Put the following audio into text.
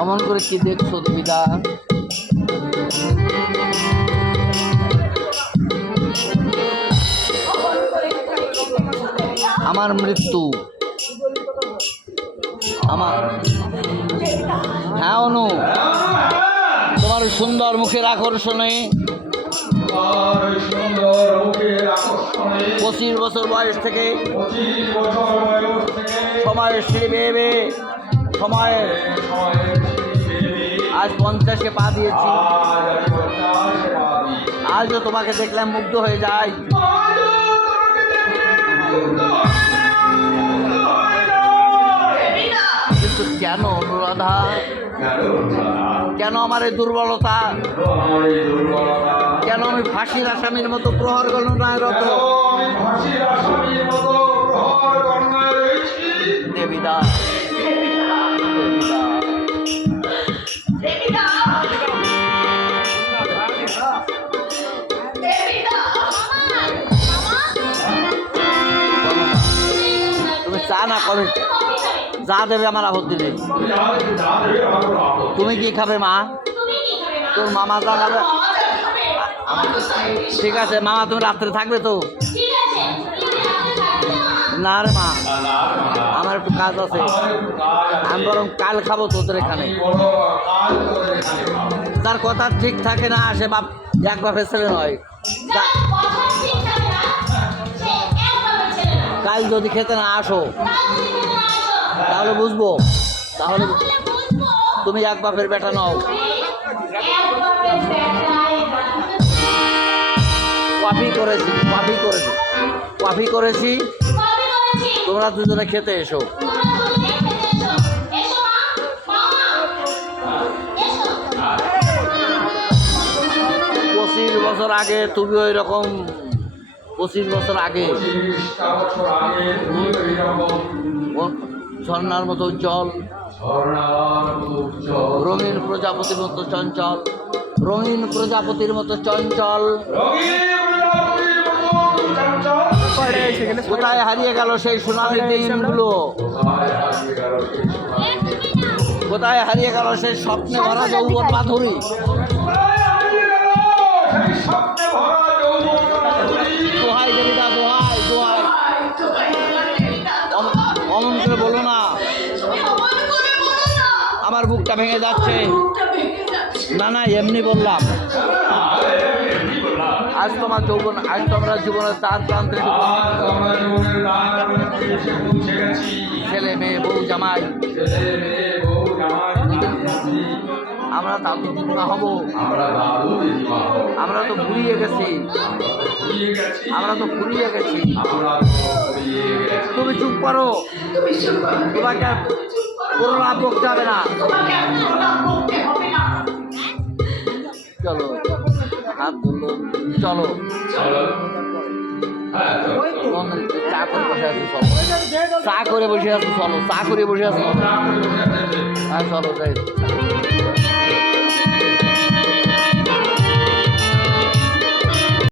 অমন করে কি দেখছো দেবিদা? আমার মৃত্যু, আমার, হ্যাঁ অনু, তোমার সুন্দর মুখের আকর্ষণে 25 বছর বয়স থেকে সময়ের সিঁড়ি বেয়ে বেয়ে সময়ের আজ 50-এ পা দিয়েছি। আজও তোমাকে দেখলাম মুগ্ধ হয়ে যায়। কিন্তু কেন অনুরাধা, কেন আমার এই দুর্বলতা, কেন আমি ফাঁসির আসামির মতো প্রহর গণনায় রত? দেবিদা, তুমি চা না কবে যা দেবে আমার আপত্তি নেই। তুমি কি খাবে মা? তোর মামা যা খাবে। ঠিক আছে মামা, তুমি রাত্রে থাকবে তো? না রে মা, আমার একটু কাজ আছে, আমি বরং কাল খাবো তোদের এখানে। তার কথা ঠিক থাকে না, সে বাপ এক বাপের ছেলে নয়। কাল যদি খেতে না আসো তাহলে বুঝবো, তাহলে তুমি এক বাপের বেটা নও। কফি করেছি, তোমরা দুজনে খেতে এসো। 25 বছর আগে তুমি ওই রকম, 25 বছর আগে ঝর্ণার মতো উজ্জ্বল, রঙিন প্রজাপতির মতো চঞ্চল, রঙিন প্রজাপতির মতো চঞ্চল। কোথায় হারিয়ে গেল সেই সোনালি দিনগুলো? কোথায় হারিয়ে গেল সেই স্বপ্নে ভরা যৌবন মাধুরী? দোহাই দেবিদা, দোহাই দোহাই, অমন করে বলো না, আমার বুকটা ভেঙে যাচ্ছে। না না, এমনি বললাম। আজ তোমার যৌবন, আজ তোমরা জীবনের তার প্রান্তে, ছেলে মেয়ে বউ জামাই, আমরা দাদু দিদিমা হব। আমরা তো ফুরিয়ে গেছি, আমরা তো ফুরিয়ে গেছি। তুমি চুপ করো, তোমাকে করোনা বকতে হবে না। চলো হাত ধরলো, চলো চা করে বসে আছো, চলো চা করে বসে আছো, চলো চা করে বসে আছো। হ্যাঁ চলো যাই।